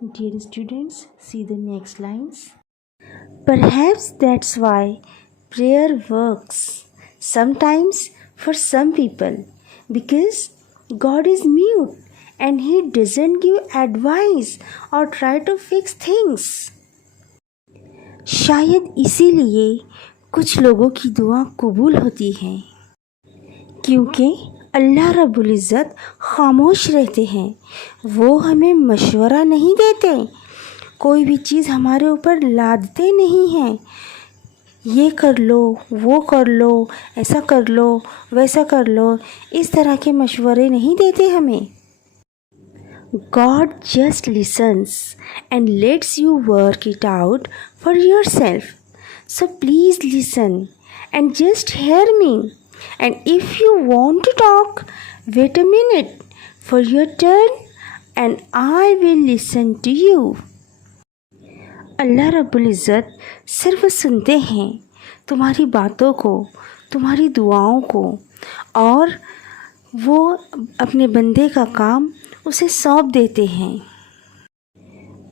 Dear students, see the next lines. Perhaps that's why prayer works sometimes for some people, because God is mute and He doesn't give advice or try to fix things. शायद इसीलिए कुछ लोगों की दुआ कबूल होती है, क्योंकि अल्लाह रब्बुल इज़्ज़त खामोश रहते हैं। वो हमें मशवरा नहीं देते, कोई भी चीज़ हमारे ऊपर लादते नहीं हैं। ये कर लो, वो कर लो, ऐसा कर लो, वैसा कर लो, इस तरह के मशवरे नहीं देते हमें। God just listens and lets you work it out for yourself. So please listen and just hear me. And if you want to talk, wait a minute for your turn and I will listen to you. अल्लाह रब्बुल इज़्ज़त सिर्फ सुनते हैं तुम्हारी बातों को, तुम्हारी दुआओं को, और वो अपने बंदे का काम उसे सौंप देते हैं।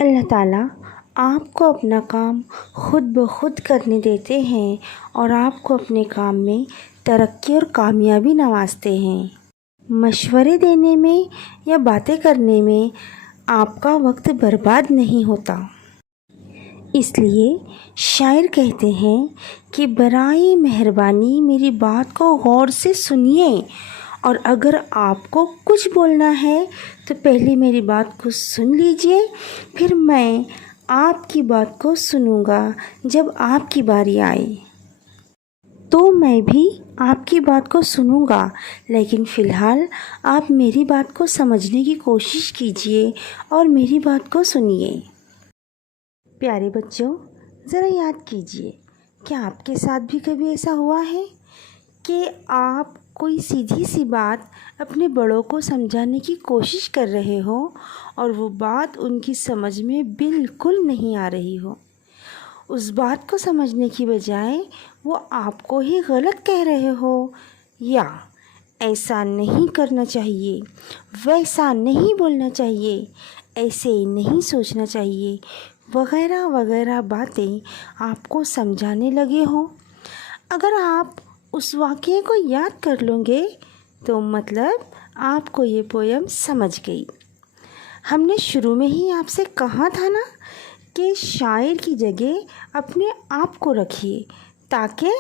अल्लाह ताला आपको अपना काम खुद ब खुद करने देते हैं और आपको अपने काम में तरक्की और कामयाबी नवाजते हैं। मशवरे देने में या बातें करने में आपका वक्त बर्बाद नहीं होता। इसलिए शायर कहते हैं कि बराए मेहरबानी मेरी बात को गौर से सुनिए, और अगर आपको कुछ बोलना है तो पहले मेरी बात को सुन लीजिए, फिर मैं आपकी बात को सुनूंगा। जब आपकी बारी आए तो मैं भी आपकी बात को सुनूंगा, लेकिन फ़िलहाल आप मेरी बात को समझने की कोशिश कीजिए और मेरी बात को सुनिए। प्यारे बच्चों, ज़रा याद कीजिए, क्या आपके साथ भी कभी ऐसा हुआ है कि आप कोई सीधी सी बात अपने बड़ों को समझाने की कोशिश कर रहे हो और वो बात उनकी समझ में बिल्कुल नहीं आ रही हो? उस बात को समझने की बजाय वो आपको ही गलत कह रहे हो, या ऐसा नहीं करना चाहिए, वैसा नहीं बोलना चाहिए, ऐसे नहीं सोचना चाहिए, वगैरह वगैरह बातें आपको समझाने लगे हो। अगर आप उस वाक़ये को याद कर लोगे तो मतलब आपको ये पोयम समझ गई। हमने शुरू में ही आपसे कहा था ना कि शायर की जगह अपने आप को रखिए, ताकि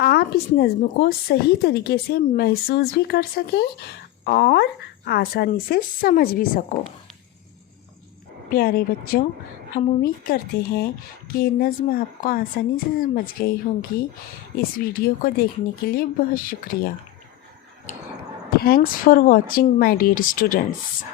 आप इस नज़्म को सही तरीके से महसूस भी कर सकें और आसानी से समझ भी सको। प्यारे बच्चों, हम उम्मीद करते हैं कि ये नज़्म आपको आसानी से समझ गई होंगी। इस वीडियो को देखने के लिए बहुत शुक्रिया। Thanks for watching my dear students.